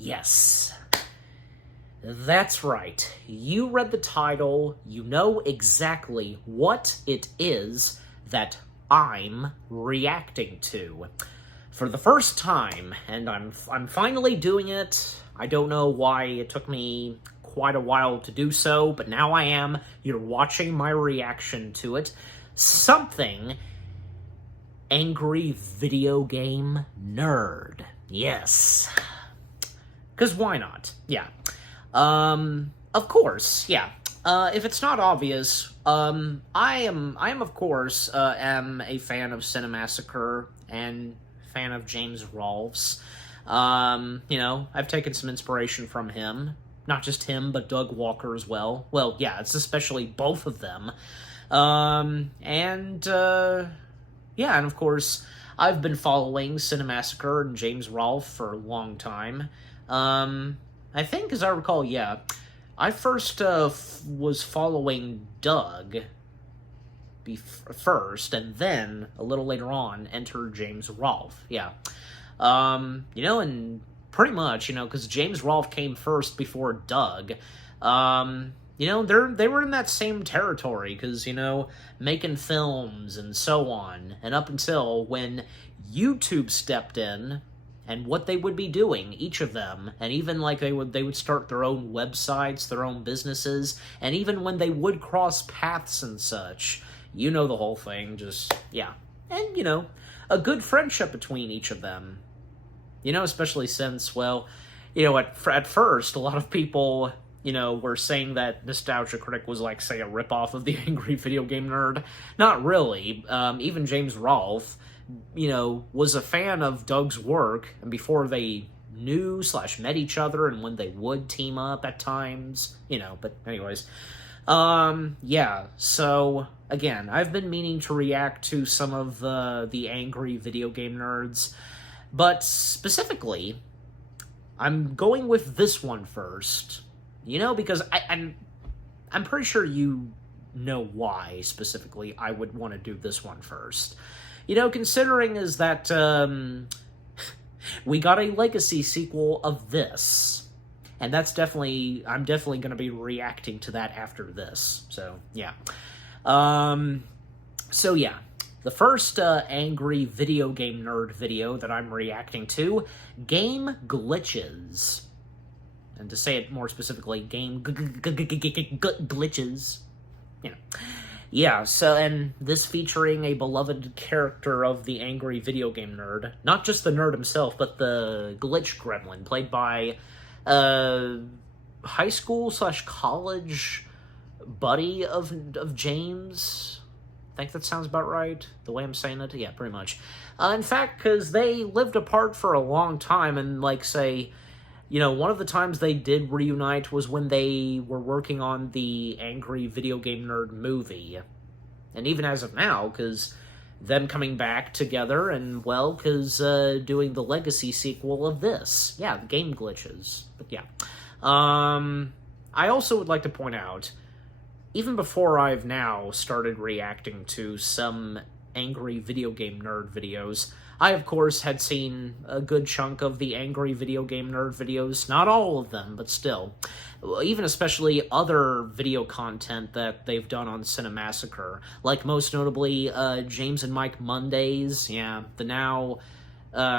Yes, that's right. You read the title, you know exactly what it is that I'm reacting to. For the first time, and I'm finally doing it. I don't know why it took me quite a while to do so, but now I am. You're watching my reaction to it. Something angry video game nerd. Yes. Because why not? Yeah. Of course, yeah. If it's not obvious, I am of course, am a fan of Cinemassacre and fan of James Rolfe's. I've taken some inspiration from him. Not just him, but Doug Walker as well. Well, yeah, it's especially both of them. And of course, I've been following Cinemassacre and James Rolfe for a long time. I think, as I recall, yeah, I first was following Doug first, and then, a little later on, entered James Rolfe, yeah. And pretty much, because James Rolfe came first before Doug, they were in that same territory, because, making films and so on, and up until when YouTube stepped in, and what they would be doing, each of them, and even like they would start their own websites, their own businesses, and even when they would cross paths and such, the whole thing, just, yeah. And, a good friendship between each of them. Especially since, well, at first, a lot of people, were saying that Nostalgia Critic was like, say, a ripoff of the Angry Video Game Nerd. Not really. Even James Rolfe, was a fan of Doug's work, and before they knew/met each other, and when they would team up at times, but anyways. Yeah, so, again, I've been meaning to react to some of the angry video game nerds, but specifically, I'm going with this one first, because I'm pretty sure you know why, specifically, I would want to do this one first. Considering is that, we got a legacy sequel of this, and I'm definitely going to be reacting to that after this, so, yeah. The first, angry video game nerd video that I'm reacting to, Game Glitches. And to say it more specifically, Game Glitches. Yeah, so, and this featuring a beloved character of the angry video game nerd. Not just the nerd himself, but the glitch gremlin, played by high school/college buddy of James. I think that sounds about right, the way I'm saying it. Yeah, pretty much. In fact, because they lived apart for a long time, and, like, say, one of the times they did reunite was when they were working on the Angry Video Game Nerd movie. And even as of now, because them coming back together, and, well, because doing the legacy sequel of this. Yeah, Game Glitches. But yeah. I also would like to point out, even before I've now started reacting to some angry video game nerd videos, I, of course, had seen a good chunk of the angry video game nerd videos. Not all of them, but still. Even especially other video content that they've done on Cinemassacre. Like, most notably, James and Mike Mondays. Yeah, the now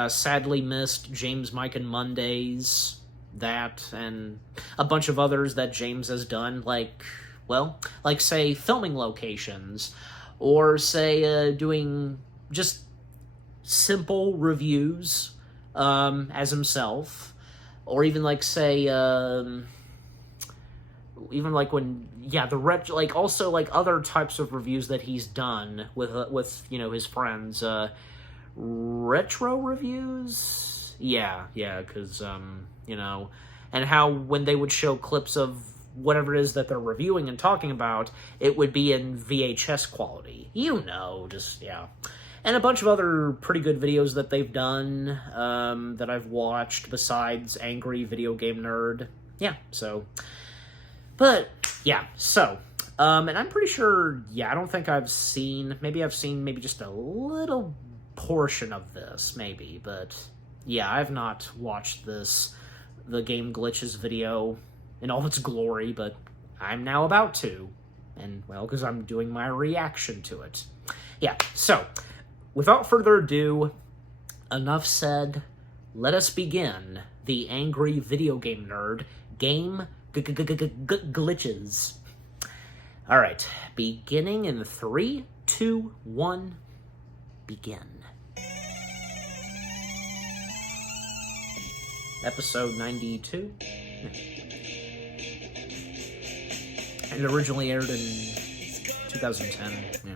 sadly missed James, Mike, and Mondays. That, and a bunch of others that James has done, like, say, filming locations. Or, say, doing just simple reviews as himself, or even like say even like when also like other types of reviews that he's done with his friends, retro reviews, because and how when they would show clips of whatever it is that they're reviewing and talking about, it would be in VHS quality, just yeah. And a bunch of other pretty good videos that they've done, that I've watched, besides Angry Video Game Nerd. Yeah, so. But, yeah, so. And I'm pretty sure, I don't think I've seen just a little portion of this, maybe. But, yeah, I've not watched this the Game Glitches video in all its glory, but I'm now about to. And, well, because I'm doing my reaction to it. Yeah, so, without further ado, enough said, let us begin the Angry Video Game Nerd Game Glitches. Alright, beginning in 3, 2, 1, begin. Episode 92. It originally aired in 2010. Yeah.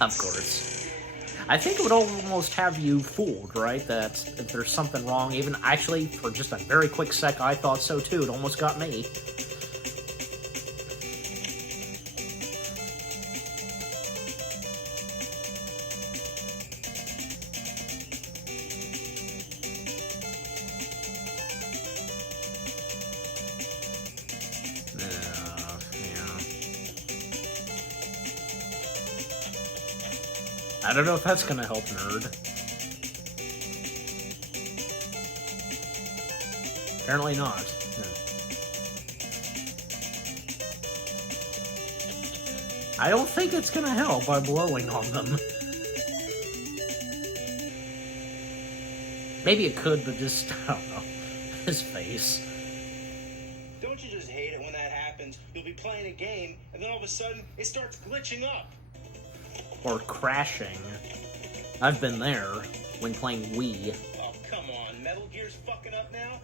Of course. I think it would almost have you fooled, right? That if there's something wrong, even actually, for just a very quick sec, I thought so too. It almost got me. I don't know if that's gonna help, nerd. Apparently not. No. I don't think it's gonna help by blowing on them. Maybe it could, but just, I don't know. His face. Don't you just hate it when that happens? You'll be playing a game, and then all of a sudden, it starts glitching up. Or crashing. I've been there when playing Wii. Oh, come on. Metal Gear's fucking up now?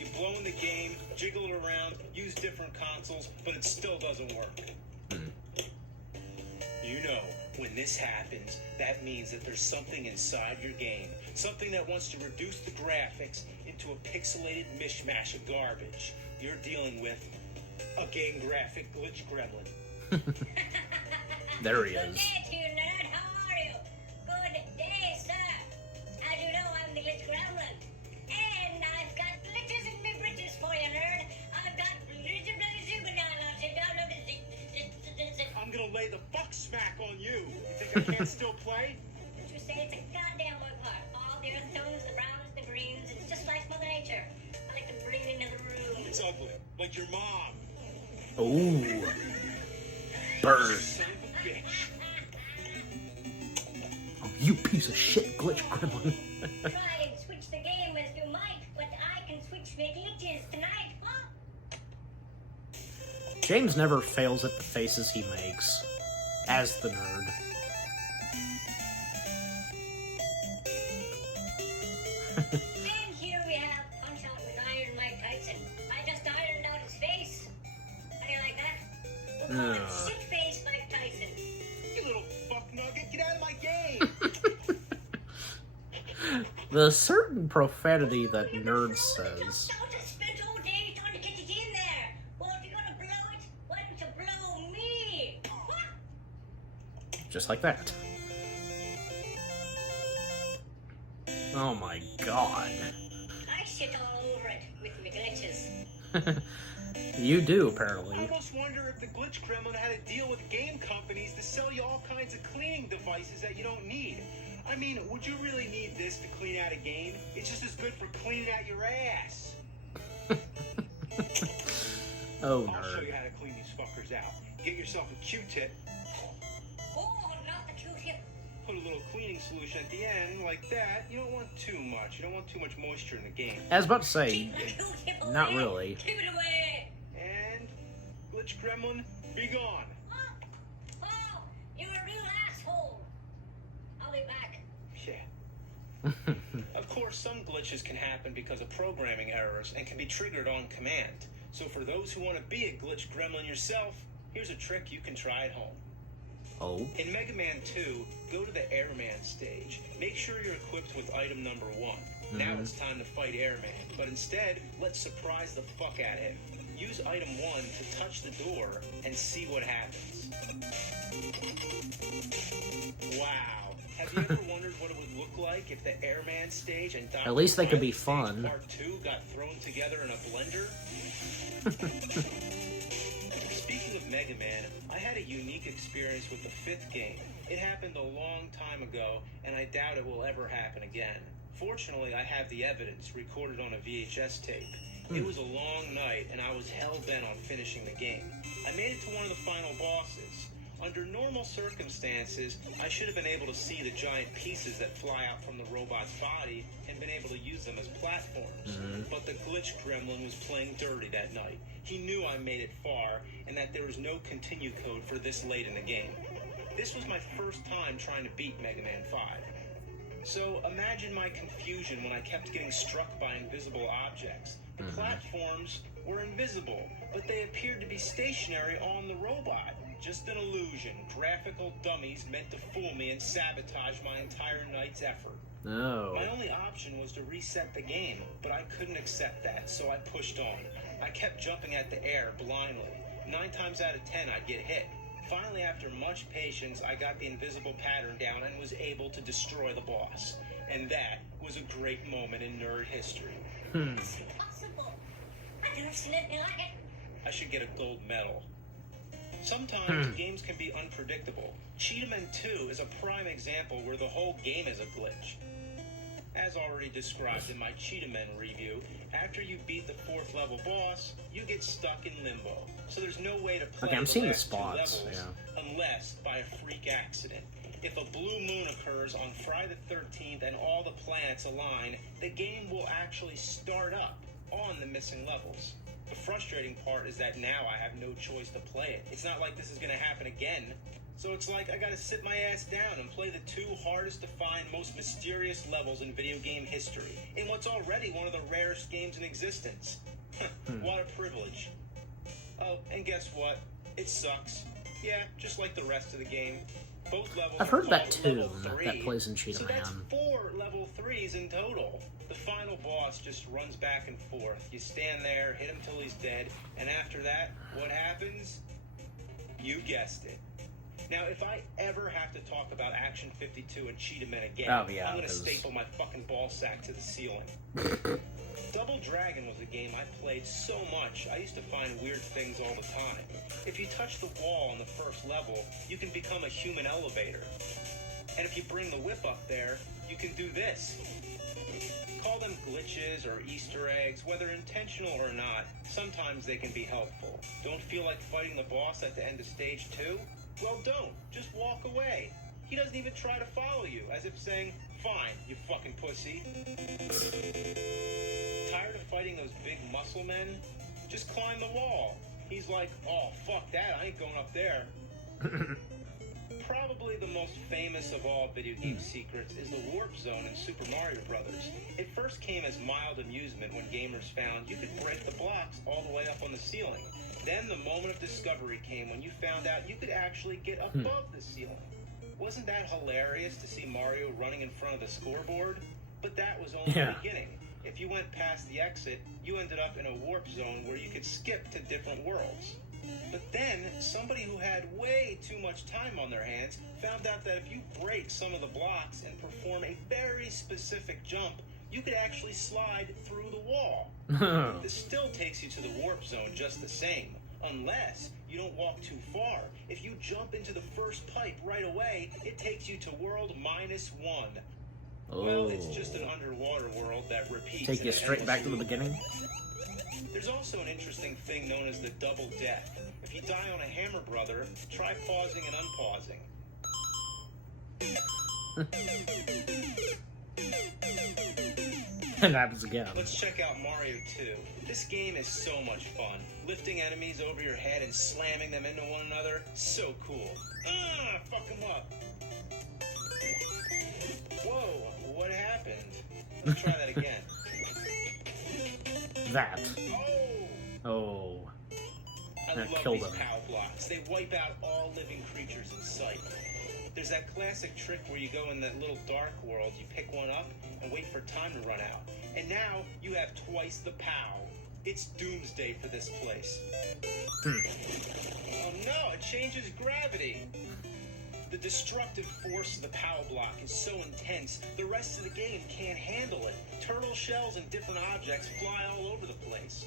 You blow in the game, jiggle it around, use different consoles, but it still doesn't work. You know, when this happens, that means that there's something inside your game. Something that wants to reduce the graphics into a pixelated mishmash of garbage. You're dealing with a game graphic glitch gremlin. There he is. Good day to you, nerd. How are you? Good day, sir. As you know, I'm the glitch gremlin. And I've got glitches in my britches for you, nerd. I've got I'm gonna lay the fuck smack on you. You think I can't still play? Did you say it's a goddamn work of art? All the earth tones, the browns, the greens. It's just like Mother Nature. I like to bring it into the room. It's ugly. Like your mom. Ooh. Bird. Son of a bitch. Oh, you piece of shit, glitch gremlin. Try and switch the game as you might, but I can switch my glitches tonight, huh? James never fails at the faces he makes, as the nerd. And here we have Punch Out with Iron Mike Tyson. I just ironed out his face. How do you like that? We'll call it Shit Face Mike Tyson. You little fuck nugget. Get out of my game. The certain profanity that nerd says. Don't just spend all day trying to get it in there. Well, if you're gonna blow it, why don't you blow me? Just like that. Oh my god. I shit all over it with my glitches. You do, I apparently. almost wonder if the glitch gremlin had a deal with game companies to sell you all kinds of cleaning devices that you don't need. I mean, would you really need this to clean out a game? It's just as good for cleaning out your ass. Oh, I'll show nerd. you how to clean these fuckers out. Get yourself a Q-tip, Oh, not the Q-tip. put a little cleaning solution at the end, like that. You don't want too much. You don't want too much moisture in the game. I was about to say, Keep the Q-tip away. not really. Keep it away. And glitch gremlin, be gone. Oh, you're a real asshole. I'll be back. Yeah. Of course, some glitches can happen because of programming errors and can be triggered on command. So for those who want to be a glitch gremlin yourself, here's a trick you can try at home. Oh. In Mega Man 2, go to the Airman stage. Make sure you're equipped with item number 1. Now it's time to fight Airman, but instead, let's surprise the fuck out of him. Use item 1 to touch the door and see what happens. Wow. Have you ever wondered what it would look like if the Airman stage and Dr. At least they could be Private Stage fun. Part 2 got thrown together in a blender? Speaking of Mega Man, I had a unique experience with the 5th game. It happened a long time ago, and I doubt it will ever happen again. Fortunately, I have the evidence recorded on a VHS tape. It was a long night, and I was hell-bent on finishing the game. I made it to one of the final bosses. Under normal circumstances, I should have been able to see the giant pieces that fly out from the robot's body and been able to use them as platforms. But the glitch gremlin was playing dirty that night. He knew I made it far, and that there was no continue code for this late in the game. This was my first time trying to beat Mega Man 5. So imagine my confusion when I kept getting struck by invisible objects. The platforms were invisible, but they appeared to be stationary on the robot. Just an illusion. Graphical dummies meant to fool me and sabotage my entire night's effort. No. My only option was to reset the game, but I couldn't accept that, so I pushed on. I kept jumping at the air blindly. 9 times out of 10, I'd get hit. Finally, after much patience, I got the invisible pattern down and was able to destroy the boss. And that was a great moment in nerd history. It's impossible. I've never seen anything like it. I should get a gold medal. Sometimes games can be unpredictable. Cheetah 2 is a prime example where the whole game is a glitch. As already described in my Cheetah Men review, after you beat the 4th level boss, you get stuck in limbo. So there's no way to play I'm the seeing the last 2 spots, levels unless by a freak accident. If a blue moon occurs on Friday the 13th and all the planets align, the game will actually start up on the missing levels. The frustrating part is that now I have no choice to play it. It's not like this is going to happen again. So it's like I gotta sit my ass down and play the 2 hardest to find, most mysterious levels in video game history, in what's already one of the rarest games in existence. What a privilege. Oh, and guess what? It sucks. Yeah, just like the rest of the game. Both levels I've heard are that called too, level 3, that plays in Cheetah so that's Man. 4 level 3s in total. The final boss just runs back and forth. You stand there, hit him till he's dead, and after that, what happens? You guessed it. Now, if I ever have to talk about Action 52 and Cheetah Men again, I'm gonna staple my fucking ball sack to the ceiling. Double Dragon was a game I played so much, I used to find weird things all the time. If you touch the wall on the first level, you can become a human elevator. And if you bring the whip up there, you can do this. Call them glitches or Easter eggs, whether intentional or not, sometimes they can be helpful. Don't feel like fighting the boss at the end of stage 2? Well, don't. Just walk away. He doesn't even try to follow you, as if saying, fine, you fucking pussy. Tired of fighting those big muscle men? Just climb the wall. He's like, oh, fuck that, I ain't going up there. Probably the most famous of all video game secrets is the warp zone in Super Mario Brothers. It first came as mild amusement when gamers found you could break the blocks all the way up on the ceiling. Then the moment of discovery came when you found out you could actually get above the ceiling. Wasn't that hilarious to see Mario running in front of the scoreboard? But that was only the beginning. If you went past the exit, you ended up in a warp zone where you could skip to different worlds. But then, somebody who had way too much time on their hands found out that if you break some of the blocks and perform a very specific jump, you could actually slide through the wall. This still takes you to the warp zone just the same, unless you don't walk too far. If you jump into the first pipe right away, it takes you to world -1. Well, it's just an underwater world that repeats. Take you straight back to the beginning? There's also an interesting thing known as the double death. If you die on a Hammer Brother, try pausing and unpausing. It happens again. Let's check out Mario 2. This game is so much fun. Lifting enemies over your head and slamming them into one another, so cool. Fuck them up. Whoa, what happened? Let's try that again. That. Oh! Oh. I That love killed these him. POW blocks. They wipe out all living creatures in sight. There's that classic trick where you go in that little dark world, you pick one up, and wait for time to run out. And now, you have twice the POW. It's doomsday for this place. Oh no, it changes gravity! The destructive force of the POW block is so intense, the rest of the game can't handle it. Turtle shells and different objects fly all over the place.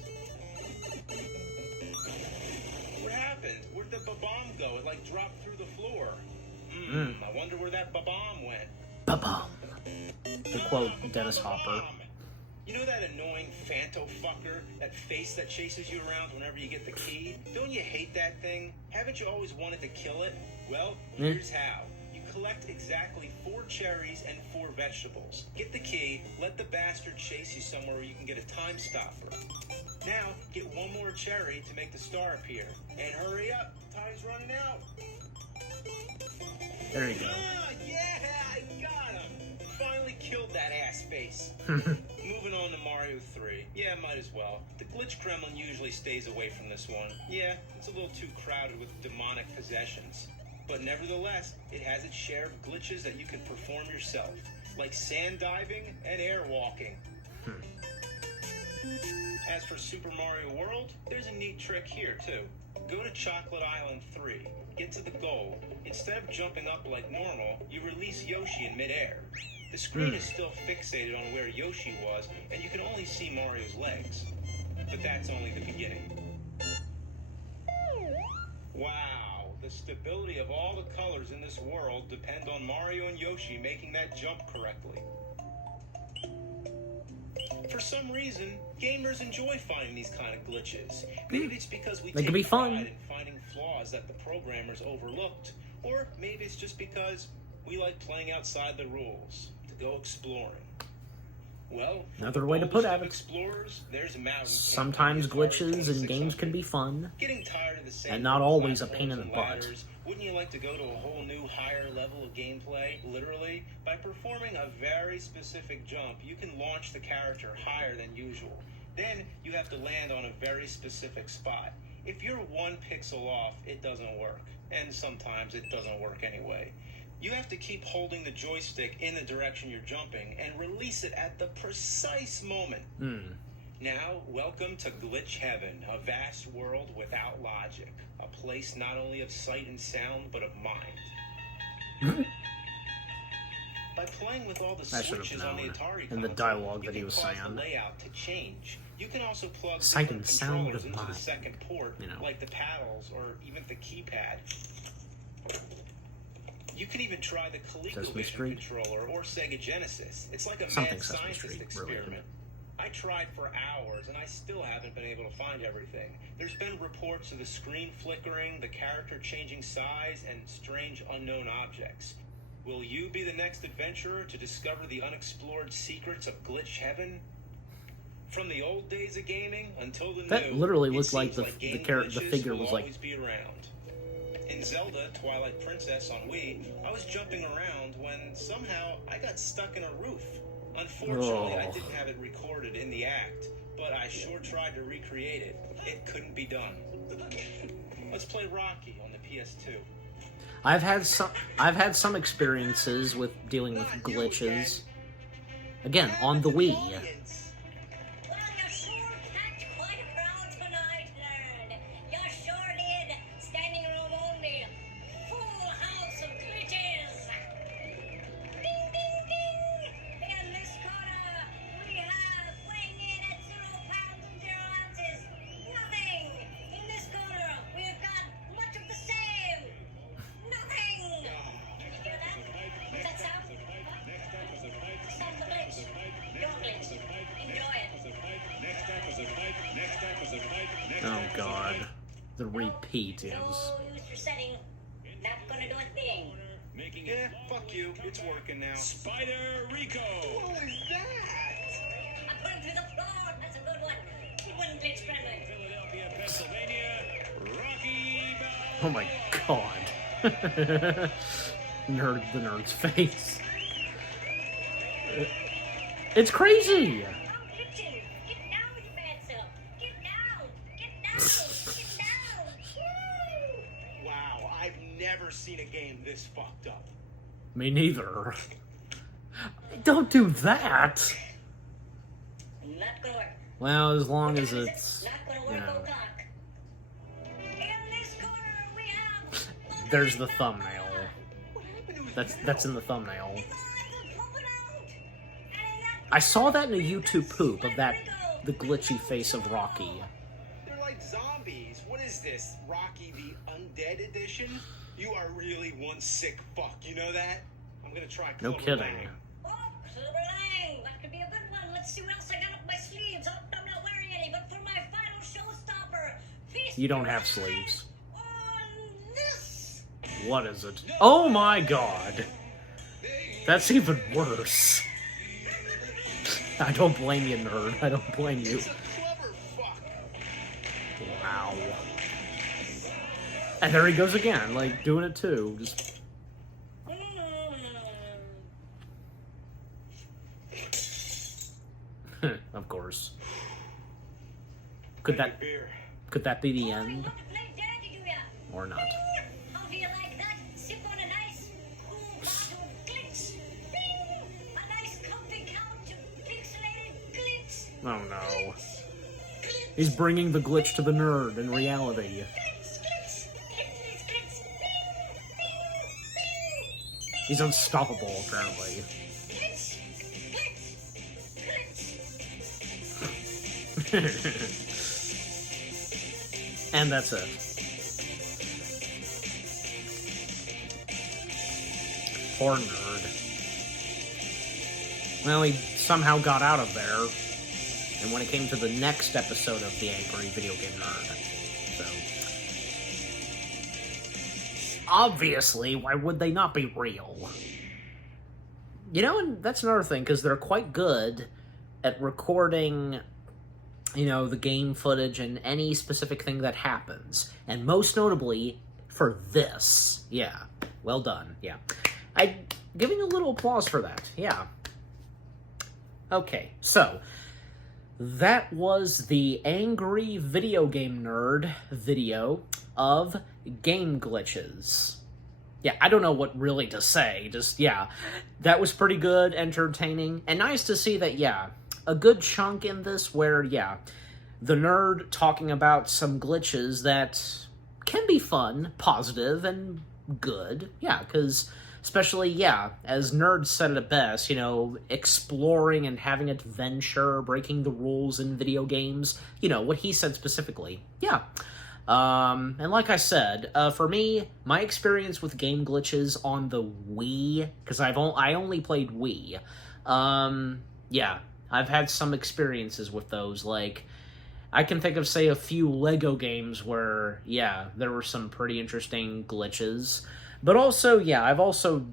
What happened? Where'd the bomb go? It like dropped through the floor. I wonder where that ba-bomb went. Ba-bum. To quote Dennis Hopper. You know that annoying Phanto fucker, that face that chases you around whenever you get the key? Don't you hate that thing? Haven't you always wanted to kill it? Well, here's how. You collect exactly 4 cherries and 4 vegetables. Get the key, let the bastard chase you somewhere where you can get a time stopper. Now, get 1 more cherry to make the star appear. And hurry up, time's running out. There you go. Yeah, I got him. Finally killed that ass face. Moving on to Mario 3. Yeah, might as well. The Glitch Kremlin usually stays away from this one. Yeah, it's a little too crowded with demonic possessions. But nevertheless, it has its share of glitches that you can perform yourself, like sand diving and air walking. As for Super Mario World, there's a neat trick here, too. Go to Chocolate Island 3, get to the goal. Instead of jumping up like normal, you release Yoshi in midair. The screen is still fixated on where Yoshi was, and you can only see Mario's legs. But that's only the beginning. Wow, the stability of all the colors in this world depend on Mario and Yoshi making that jump correctly. For some reason, gamers enjoy finding these kind of glitches. Maybe it's because we take pride in finding flaws that the programmers overlooked, or maybe it's just because we like playing outside the rules, to go exploring. Well, another way to put it. Explorers, there's a mountain. Sometimes glitches in games can be fun, Getting tired of the same and not always a pain in the butt. Wouldn't you like to go to a whole new higher level of gameplay? Literally, by performing a very specific jump, you can launch the character higher than usual. Then you have to land on a very specific spot. If you're 1 pixel off, it doesn't work. And sometimes it doesn't work anyway. You have to keep holding the joystick in the direction you're jumping and release it at the precise moment. Now, welcome to Glitch Heaven, a vast world without logic. A place not only of sight and sound, but of mind. By playing with all the switches on the Atari in the dialogue that he was saying. The layout to change. You can also plug sight and sound controllers of into mind. The second port, like the paddles or even the keypad. You can even try the ColecoVision controller or Sega Genesis. It's like a mad scientist experiment. I tried for hours, and I still haven't been able to find everything. There's been reports of the screen flickering, the character changing size, and strange unknown objects. Will you be the next adventurer to discover the unexplored secrets of Glitch Heaven? From the old days of gaming until the new, that literally looked like the figure was like. Be around. In Zelda Twilight Princess on Wii, I was jumping around when somehow I got stuck in a roof. Unfortunately, I didn't have it recorded in the act, but I sure tried to recreate it. It couldn't be done. Let's play Rocky on the PS2. I've had some experiences with dealing with glitches. Again, on the Wii. Well, you sure packed quite a crowd tonight, lad. You sure did. Standing room only. Full house of glitches. Ding, ding, ding. In this corner, we have weighing in at 0 pounds and 0 ounces. Nothing. In this corner, we've got much of the same. Nothing. Did you hear that? What's that sound? What? Sound of the glitch. Your glitch. Enjoy it. Oh god. The repeat is. No use for setting. Not gonna do a thing. Yeah, fuck you. It's working now. Spider Rico. What was that? I put him through the floor. That's a good one. Good one, Glitch Kremlin. Philadelphia, Pennsylvania. Rocky Balboa. Oh my god. The nerd's face. It's crazy! I'm glitching. Get down, you bad self. Get down. Get down. Get down. Woo! Wow, I've never seen a game this fucked up. Me neither. Don't do that! Not gonna work. Well, as long as it's, Not gonna work, you know, O'Clock. In this corner, we have... there's the thumbnail. What happened to his That's in the thumbnail. His eyes are popping out. And in that I saw that in a YouTube poop of the glitchy face of Rocky. They're like zombies. What is this? Rocky the Undead Edition? You are really one sick fuck. You know that? I'm gonna try. No Clover kidding. Lang. Oh, Clover Lang. That could be a good one. Let's see what else I got up my sleeves. Oh, I'm not wearing any, but for my final showstopper, feast You don't your have eyes sleeves. on this. What is it? Oh my god! That's even worse. I don't blame you, nerd. I don't blame you. It's a clever fuck. Wow. And there he goes again, like, doing it too. Just... Of course. Could that Beer. be the Oh, you end? want to play daddy, do ya? Or not? How do you like that? Sip on a nice, cool bottle of glitz. Bing! A nice comfy couch of pixelated glitz. Oh no. Glitz. Glitz. He's bringing the glitch to the nerd in reality. Glitz, glitz. Glitz, glitz. Bing! Bing! Bing! He's unstoppable, apparently. Glitz! Glitz! Glitz! And that's it. Poor nerd. Well, he somehow got out of there. And when it came to the next episode of The Angry Video Game Nerd. So... Obviously, why would they not be real? You know, and that's another thing, because they're quite good at recording, you know, the game footage and any specific thing that happens. And most notably, for this. Yeah. Well done. Yeah. I'm giving a little applause for that. Yeah. Okay, so... that was the Angry Video Game Nerd video of game glitches. Yeah, I don't know what really to say. Just, yeah, that was pretty good, entertaining, and nice to see that, yeah, a good chunk in this where, yeah, the nerd talking about some glitches that can be fun, positive, and good. Yeah, because... especially, yeah, as nerds said it best, you know, exploring and having adventure, breaking the rules in video games, you know, what he said specifically. Yeah. And like I said, for me, my experience with game glitches on the Wii, because I only played Wii, yeah, I've had some experiences with those, like, I can think of, say, a few Lego games where, yeah, there were some pretty interesting glitches. But also, yeah, I've also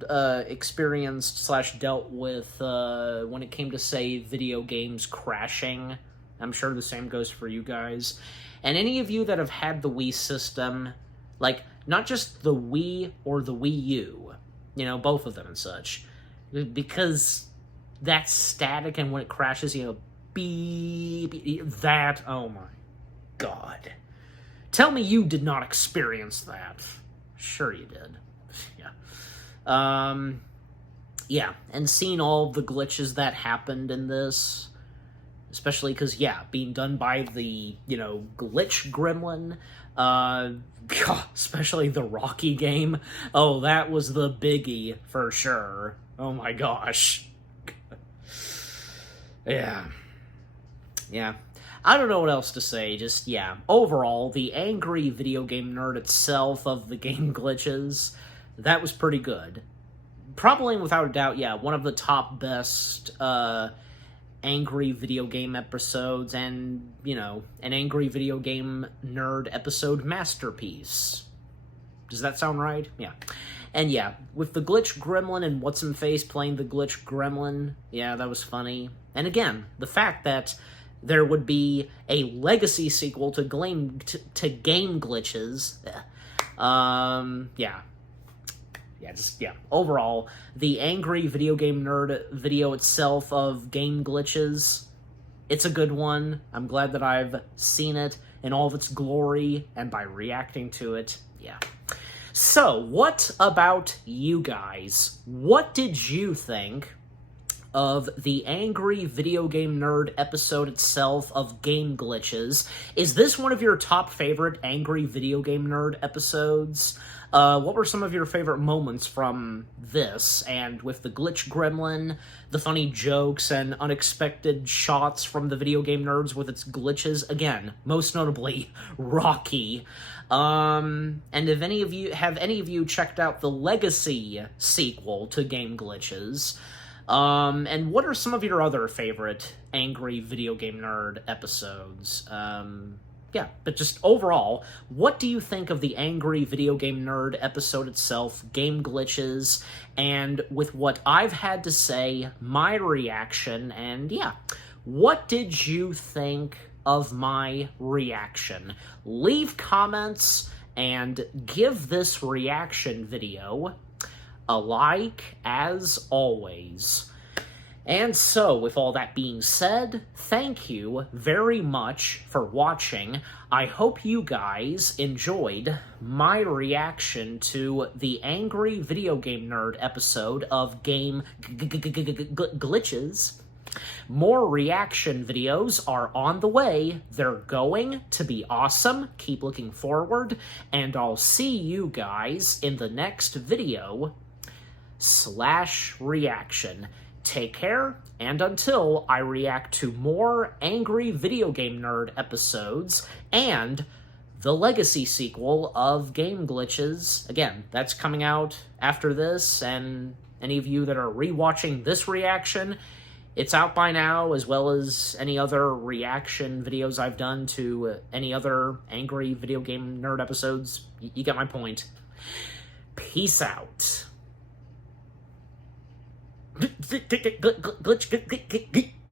experienced / dealt with, when it came to, say, video games crashing. I'm sure the same goes for you guys. And any of you that have had the Wii system, like, not just the Wii or the Wii U, you know, both of them and such, because that's static, and when it crashes, you know, beep, that, oh my god. Tell me you did not experience that. Sure you did. Yeah. Yeah, and seeing all the glitches that happened in this, especially because, yeah, being done by the, you know, glitch gremlin, especially the Rocky game, oh, that was the biggie, for sure. Oh my gosh. Yeah. Yeah. I don't know what else to say, just, yeah. Overall, the Angry Video Game Nerd itself of the game glitches, that was pretty good. Probably, without a doubt, yeah, one of the top best, Angry Video Game episodes, and, you know, an Angry Video Game Nerd episode masterpiece. Does that sound right? Yeah. And yeah, with the Glitch Gremlin and What's-in-Face playing the Glitch Gremlin, yeah, that was funny. And again, the fact that there would be a legacy sequel to Game Glitches. Yeah. Yeah, just, yeah. Overall, the Angry Video Game Nerd video itself of Game Glitches, it's a good one. I'm glad that I've seen it in all of its glory, and by reacting to it, yeah. So, what about you guys? What did you think of the Angry Video Game Nerd episode itself of Game Glitches. Is this one of your top favorite Angry Video Game Nerd episodes? What were some of your favorite moments from this? And with the glitch gremlin, the funny jokes, and unexpected shots from the video game nerds with its glitches, again, most notably, Rocky. And have any of you checked out the Legacy sequel to Game Glitches? And what are some of your other favorite Angry Video Game Nerd episodes? Yeah, but just overall, what do you think of the Angry Video Game Nerd episode itself, Game Glitches, and with what I've had to say, my reaction, and yeah, what did you think of my reaction? Leave comments and give this reaction video a like, as always. And so, with all that being said, thank you very much for watching. I hope you guys enjoyed my reaction to the Angry Video Game Nerd episode of Game Glitches. More reaction videos are on the way. They're going to be awesome. Keep looking forward, and I'll see you guys in the next video / reaction. Take care, and until I react to more Angry Video Game Nerd episodes and the Legacy sequel of Game Glitches, again, that's coming out after this, and any of you that are rewatching this reaction, it's out by now, as well as any other reaction videos I've done to any other Angry Video Game Nerd episodes. You get my point. Peace out. Glitch.